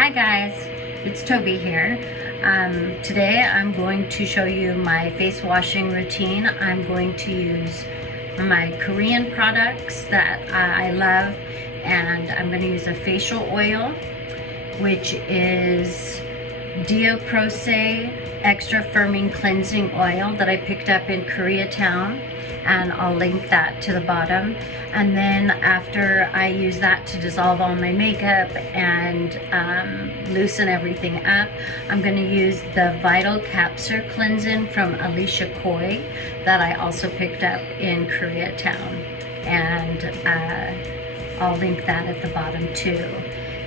Hi guys, it's Toby here. Today I'm going to show you my face washing routine. I'm going to use my Korean products that I love, and I'm going to use a facial oil, which is Deoproce Extra Firming Cleansing Oil that I picked up in Koreatown, and I'll link that to the bottom. And then after I use that to dissolve all my makeup and loosen everything up, I'm going to use the Vita Capsule cleansing from Elisha that I also picked up in Koreatown, and I'll link that at the bottom too.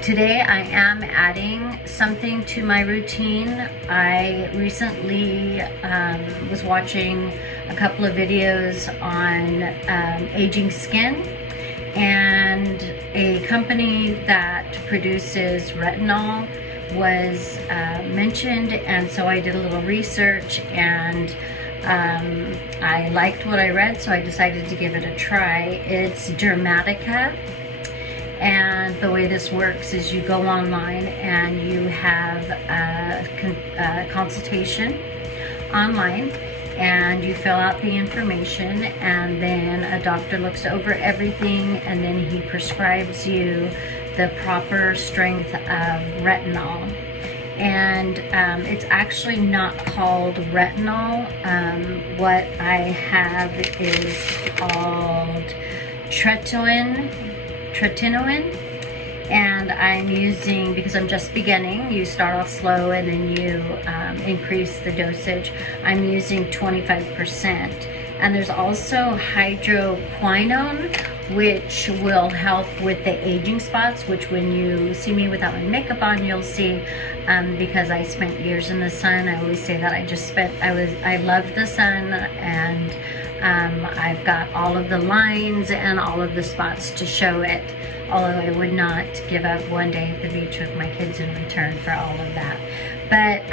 Today I am adding something to my routine. I recently was watching a couple of videos on aging skin, and a company that produces retinol was mentioned, and so I did a little research, and I liked what I read, so I decided to give it a try. It's Dermatica. And the way this works is you go online and you have a consultation online, and you fill out the information, and then a doctor looks over everything, and then he prescribes you the proper strength of retinol. And it's actually not called retinol. What I have is called Tretinoin, and I'm using, because I'm just beginning, you start off slow and then you increase the dosage. I'm using 25%. And there's also hydroquinone, which will help with the aging spots, which when you see me without my makeup on, you'll see, because I spent years in the sun. I always say that I loved the sun, and I've got all of the lines and all of the spots to show it, although I would not give up one day at the beach with my kids in return for all of that. But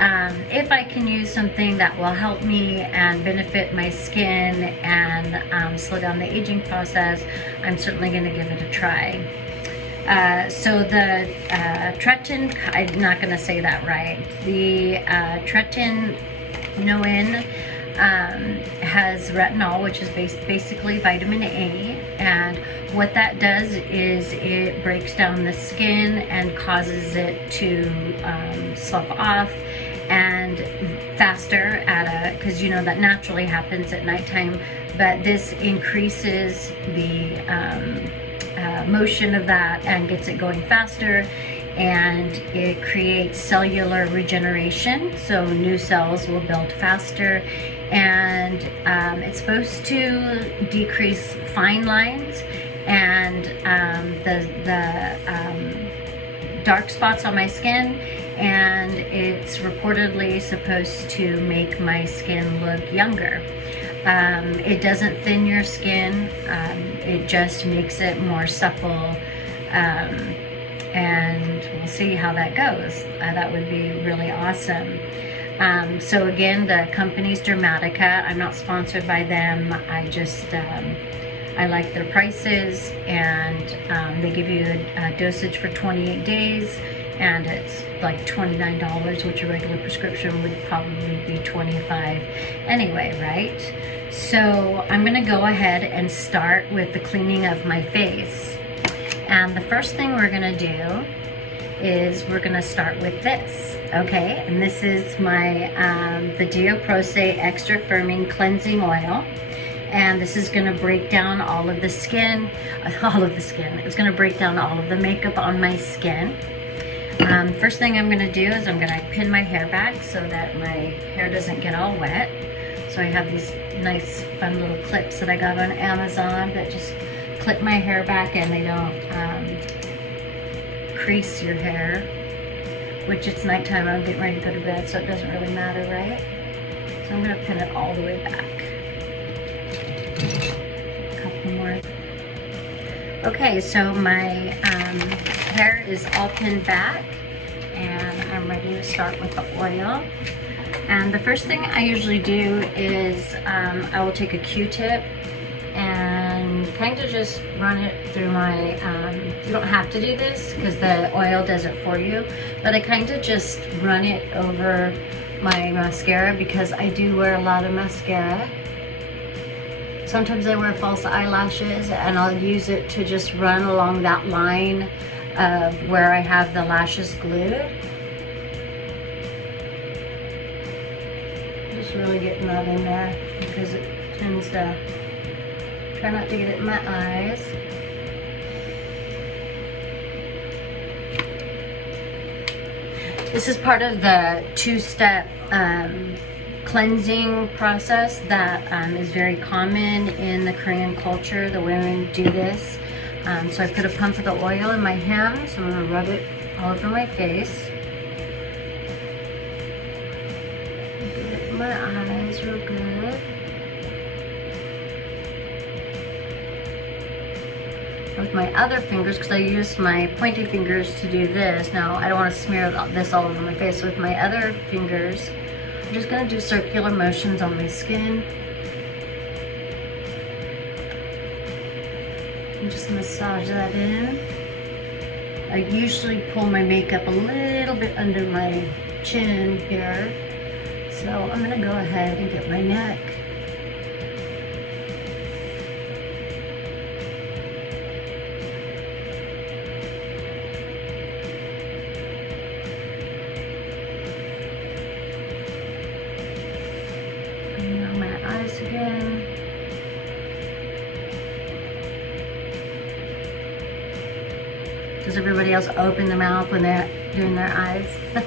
if I can use something that will help me and benefit my skin and slow down the aging process, I'm certainly going to give it a try. So the I'm not going to say that right. The Tretinoin has retinol, which is basically vitamin A, and what that does is it breaks down the skin and causes it to slough off and faster because you know that naturally happens at nighttime, but this increases the motion of that and gets it going faster, and it creates cellular regeneration, so new cells will build faster, and it's supposed to decrease fine lines and the dark spots on my skin, and it's reportedly supposed to make my skin look younger. It doesn't thin your skin, it just makes it more supple, and we'll see how that goes. That would be really awesome. So again, the company's Dermatica. I'm not sponsored by them. I just I like their prices, and they give you a dosage for 28 days, and it's like $29, which a regular prescription would probably be $25 anyway, right? So I'm gonna go ahead and start with the cleaning of my face. And the first thing we're gonna do is we're gonna start with this, okay? And this is my the Deoproce Extra Firming Cleansing Oil, and this is gonna break down all of the skin, It's gonna break down all of the makeup on my skin. First thing I'm gonna do is I'm gonna pin my hair back so that my hair doesn't get all wet. So I have these nice fun little clips that I got on Amazon that just clip my hair back, and they don't crease your hair, which it's nighttime, I'm getting ready to go to bed, so it doesn't really matter, right? So I'm gonna pin it all the way back. A couple more. Okay, so my hair is all pinned back, and I'm ready to start with the oil. And the first thing I usually do is I will take a Q-tip and kind of just run it through my, you don't have to do this because the oil does it for you, but I kind of just run it over my mascara because I do wear a lot of mascara. Sometimes I wear false eyelashes and I'll use it to just run along that line of where I have the lashes glued. Just really getting that in there because it tends to, try not to get it in my eyes. This is part of the two-step cleansing process that is very common in the Korean culture. The women do this. So I put a pump of the oil in my hands. I'm going to rub it all over my face. Get it in my eyes real good. With my other fingers, because I use my pointy fingers to do this. Now, I don't want to smear this all over my face. So with my other fingers, I'm just going to do circular motions on my skin. And just massage that in. I usually pull my makeup a little bit under my chin here. So I'm going to go ahead and get my neck. Eyes again. Does everybody else open their mouth when they're doing their eyes? I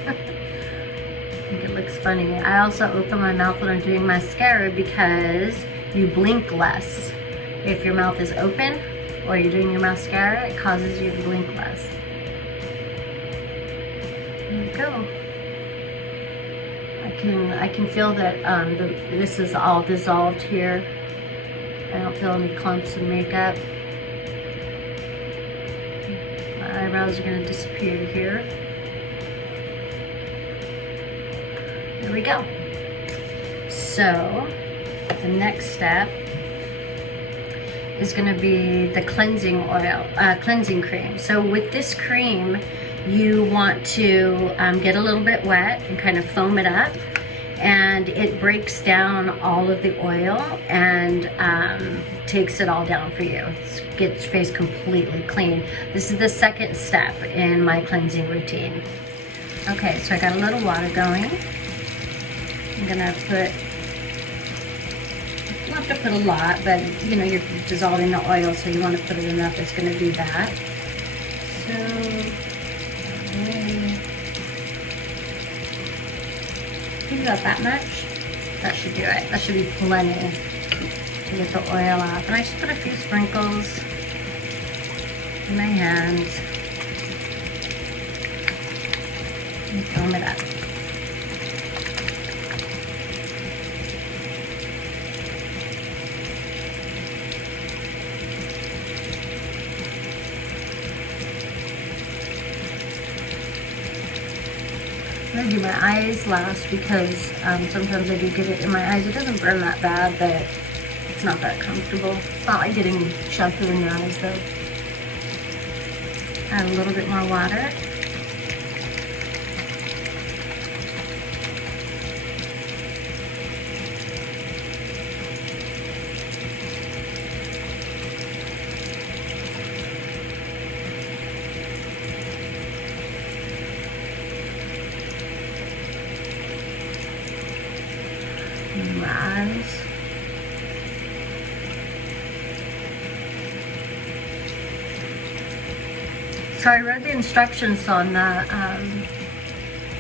think it looks funny. I also open my mouth when I'm doing mascara because you blink less. If your mouth is open or you're doing your mascara, it causes you to blink less. There we go. I can feel that this is all dissolved here. I don't feel any clumps of makeup. My eyebrows are going to disappear here. There we go. So the next step is going to be the cleansing oil, cleansing cream. So with this cream, you want to get a little bit wet and kind of foam it up, and it breaks down all of the oil and takes it all down for you. Gets your face completely clean. This is the second step in my cleansing routine. Okay, so I got a little water going. I'm gonna put, you don't have to put a lot, but you know, you're dissolving the oil, so you want to put it enough that's going to do that. So I think about that much. That should do it. That should be plenty to get the oil off. And I just put a few sprinkles in my hands and foam it up. I'm going to do my eyes last because sometimes I do get it in my eyes. It doesn't burn that bad, but it's not that comfortable. It's not like getting shampoo in your eyes though. Add a little bit more water. My eyes. So I read the instructions on the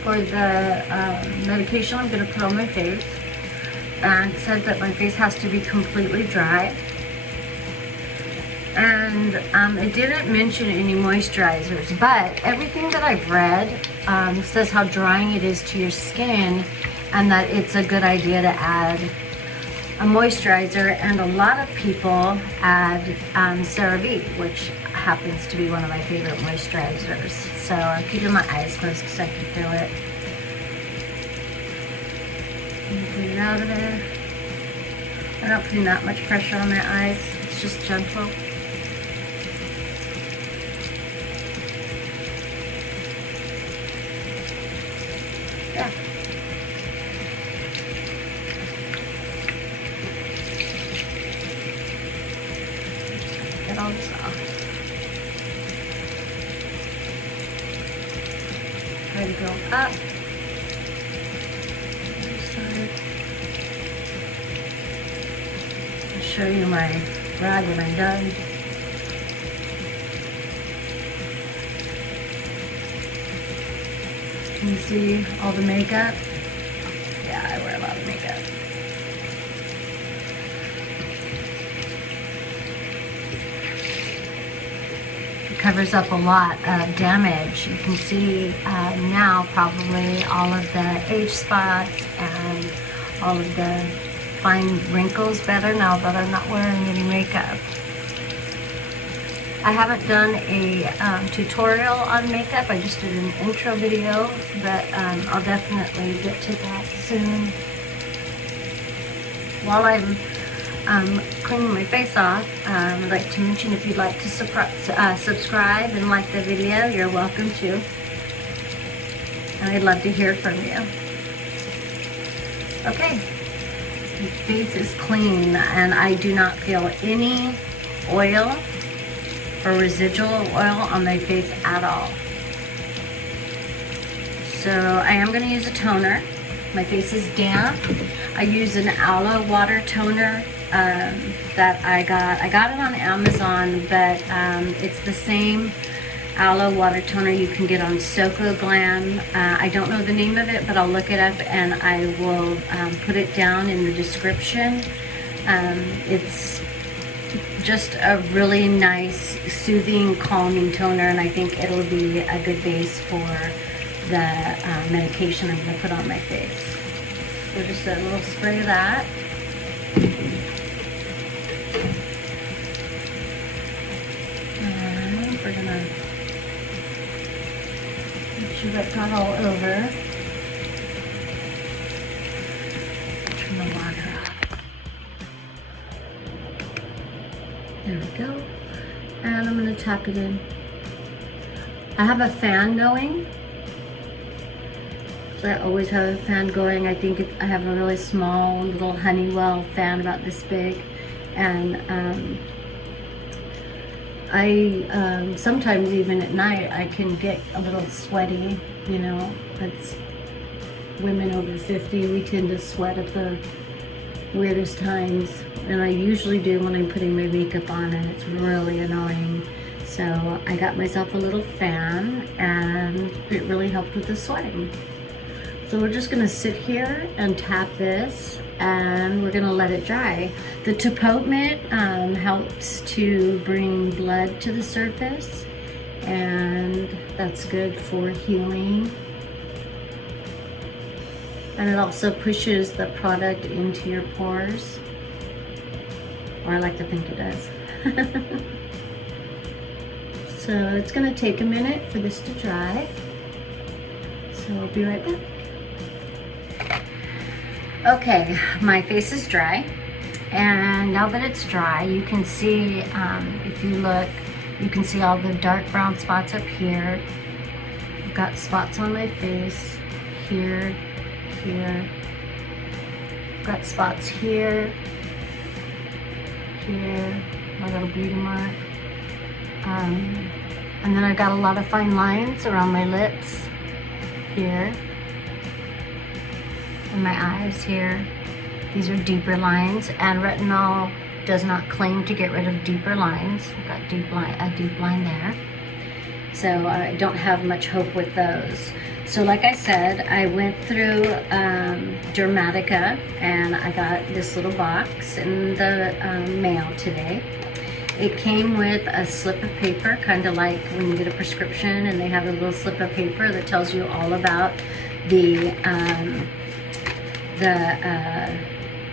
for the medication I'm going to put on my face, and it said that my face has to be completely dry, and it didn't mention any moisturizers, but everything that I've read says how drying it is to your skin, and that it's a good idea to add a moisturizer, and a lot of people add Cereve, which happens to be one of my favorite moisturizers. So I'm keeping my eyes closed because I can feel it. Get it out of there. I'm not putting that much pressure on my eyes. It's It's just gentle. Yeah. Get all this off. Try to go up. I'll show you my rag when I'm done. Can you see all the makeup? Yeah, I wear a lot of makeup. It covers up a lot of damage. You can see now probably all of the age spots and all of the fine wrinkles better now that I'm not wearing any makeup. I haven't done a tutorial on makeup. I just did an intro video, but I'll definitely get to that soon. While I'm cleaning my face off, I'd like to mention if you'd like to subscribe and like the video, you're welcome to. And I'd love to hear from you. Okay, my face is clean and I do not feel any oil or residual oil on my face at all. So I am going to use a toner. My face is damp. I use an aloe water toner that I got it on Amazon, but it's the same aloe water toner you can get on SocoGlam. I don't know the name of it, but I'll look it up and I will put it down in the description. It's just a really nice, soothing, calming toner, and I think it'll be a good base for the medication I'm going to put on my face. So just a little spray of that. And we're going to make sure that got all over. Turn the water off. There we go. And I'm going to tap it in. I have a fan going. So I always have a fan going. I think I have a really small little Honeywell fan about this big. And sometimes even at night I can get a little sweaty, you know. It's women over 50, we tend to sweat at the weirdest times. And I usually do when I'm putting my makeup on, and it's really annoying. So I got myself a little fan and it really helped with the sweating. So we're just gonna sit here and tap this and we're gonna let it dry. The Deoproce helps to bring blood to the surface, and that's good for healing. And it also pushes the product into your pores. Or I like to think it does. So it's gonna take a minute for this to dry. So I'll be right back. Okay, my face is dry. And now that it's dry, you can see, if you look, you can see all the dark brown spots up here. I've got spots on my face, here, here. I've got spots here, here, my little beauty mark. And then I've got a lot of fine lines around my lips, here, and my eyes here. These are deeper lines, and retinol does not claim to get rid of deeper lines. I've got a deep line there. So I don't have much hope with those. So like I said, I went through Dermatica, and I got this little box in the mail today. It came with a slip of paper, kind of like when you get a prescription and they have a little slip of paper that tells you all about the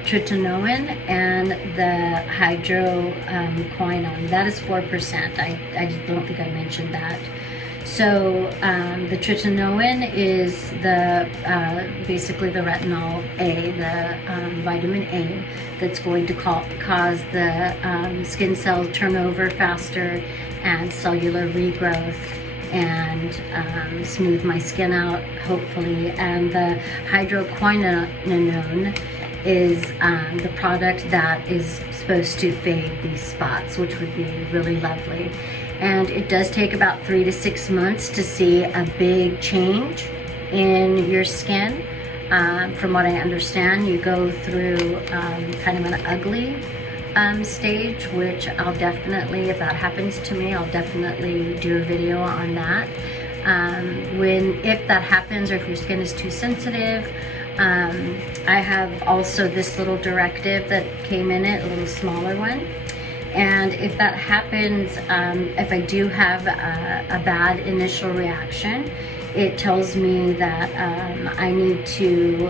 Tretinoin and the Hydroquinone. That is 4%. I don't think I mentioned that. So the tretinoin is the basically the retinol A, the vitamin A, that's going to cause the skin cell turnover faster and cellular regrowth, and smooth my skin out, hopefully. And the hydroquinone is the product that is supposed to fade these spots, which would be really lovely. And it does take about 3 to 6 months to see a big change in your skin. From what I understand, you go through kind of an ugly stage, which I'll definitely, if that happens to me, I'll definitely do a video on that. If that happens, or if your skin is too sensitive, I have also this little directive that came in it, a little smaller one. And if that happens, if I do have a bad initial reaction, it tells me that I need to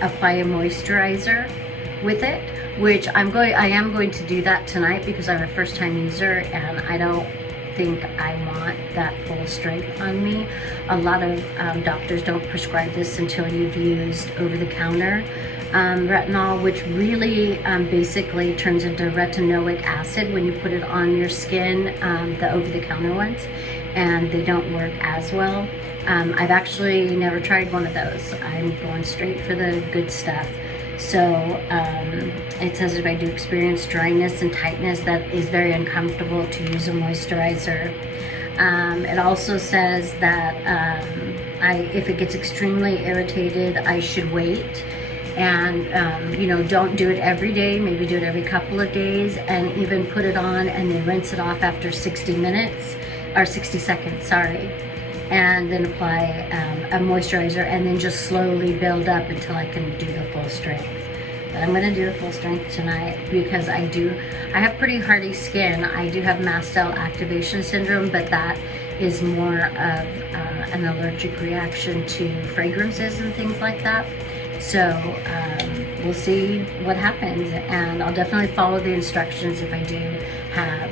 apply a moisturizer with it, which I am going to do that tonight, because I'm a first-time user and I don't think I want that full strength on me. A lot of doctors don't prescribe this until you've used over-the-counter retinol, which really basically turns into retinoic acid when you put it on your skin, the over-the-counter ones, and they don't work as well. I've actually never tried one of those. I'm going straight for the good stuff. So it says if I do experience dryness and tightness, that is very uncomfortable to use a moisturizer. It also says that if it gets extremely irritated, I should wait. And don't do it every day, maybe do it every couple of days, and even put it on and then rinse it off after 60 minutes, or 60 seconds, sorry. And then apply a moisturizer, and then just slowly build up until I can do the full strength. But I'm gonna do the full strength tonight, because I have pretty hardy skin. I do have mast cell activation syndrome, but that is more of an allergic reaction to fragrances and things like that. So we'll see what happens, and I'll definitely follow the instructions if I do have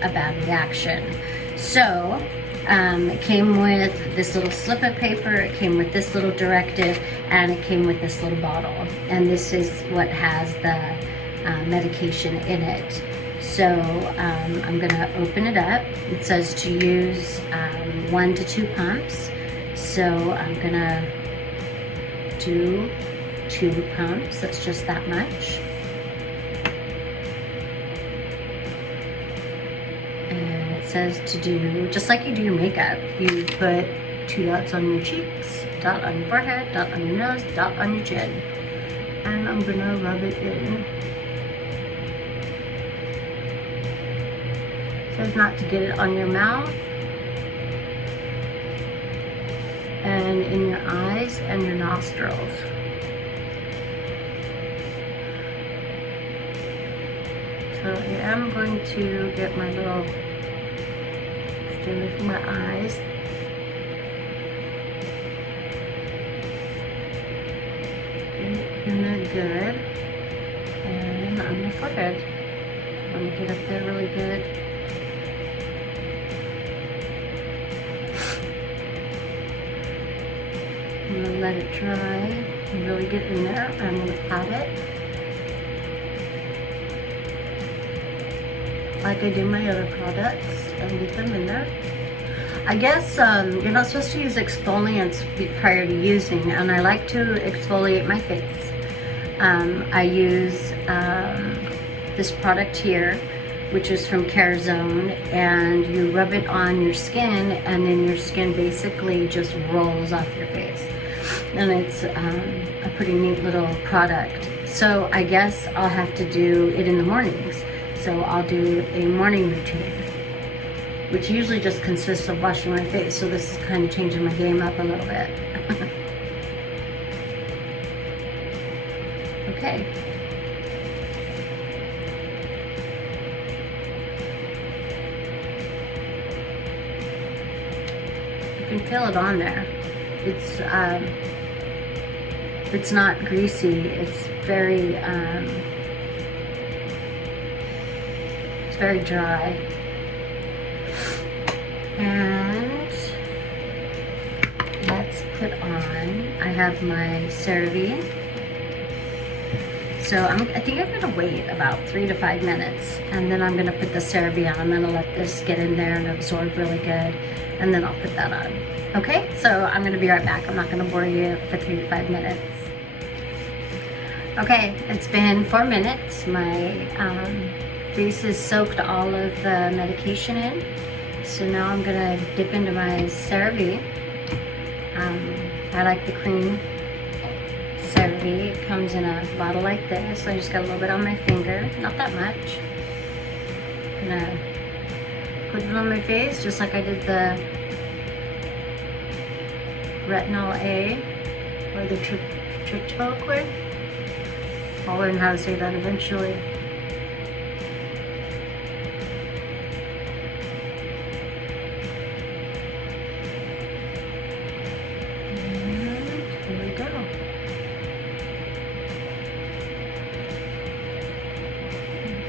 a bad reaction. So it came with this little slip of paper, it came with this little directive, and it came with this little bottle. And this is what has the medication in it. So I'm gonna open it up. It says to use 1 to 2 pumps. So I'm gonna do 2 pumps, that's just that much. And it says to do, just like you do your makeup, you put 2 dots on your cheeks, dot on your forehead, dot on your nose, dot on your chin. And I'm gonna rub it in. It says not to get it on your mouth, and in your eyes and your nostrils. So I am going to get my little stimulus in my eyes. And they're good. And on the forehead. I'm gonna get up there really good. I'm gonna let it dry and really get in there. I'm gonna pat it like I do my other products and get them in there. I guess you're not supposed to use exfoliants prior to using, and I like to exfoliate my face. I use this product here, which is from CareZone, and you rub it on your skin, and then your skin basically just rolls off your face. And it's a pretty neat little product. So I guess I'll have to do it in the mornings. So I'll do a morning routine, which usually just consists of washing my face. So this is kind of changing my game up a little bit. Okay. You can feel it on there. It's not greasy. It's very dry. And let's put on, I have my Cereve. So I think I'm gonna wait about 3 to 5 minutes, and then I'm gonna put the Cereve on. I'm gonna let this get in there and absorb really good, and then I'll put that on. Okay, so I'm gonna be right back. I'm not gonna bore you for 3 to 5 minutes. Okay, it's been 4 minutes. My face has soaked all of the medication in. So now I'm gonna dip into my Cereve. I like the cream Cereve. It comes in a bottle like this. So I just got a little bit on my finger, not that much. I'm gonna put it on my face just like I did the Retinol A or the Tretinoin. I'll learn how to say that eventually.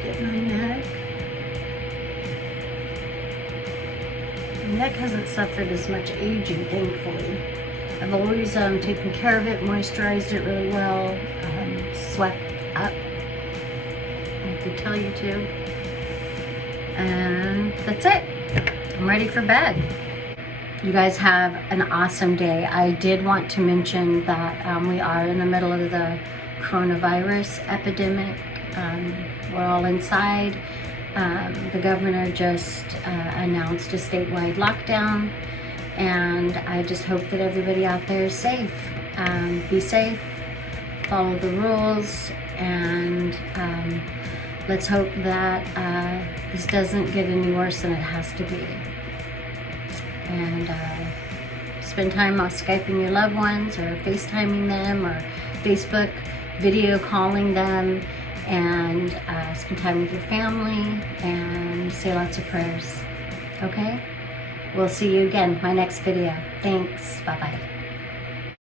Get my neck. My neck hasn't suffered as much aging, thankfully. I've always taken care of it, moisturized it really well, swept up, I could tell you to. And that's it. I'm ready for bed. You guys have an awesome day. I did want to mention that we are in the middle of the coronavirus epidemic. We're all inside. The governor just announced a statewide lockdown, and I just hope that everybody out there is safe. Be safe, follow the rules, and let's hope that this doesn't get any worse than it has to be. And spend time on Skyping your loved ones, or FaceTiming them, or Facebook video calling them, and spend time with your family, and say lots of prayers. Okay? We'll see you again in my next video. Thanks. Bye-bye.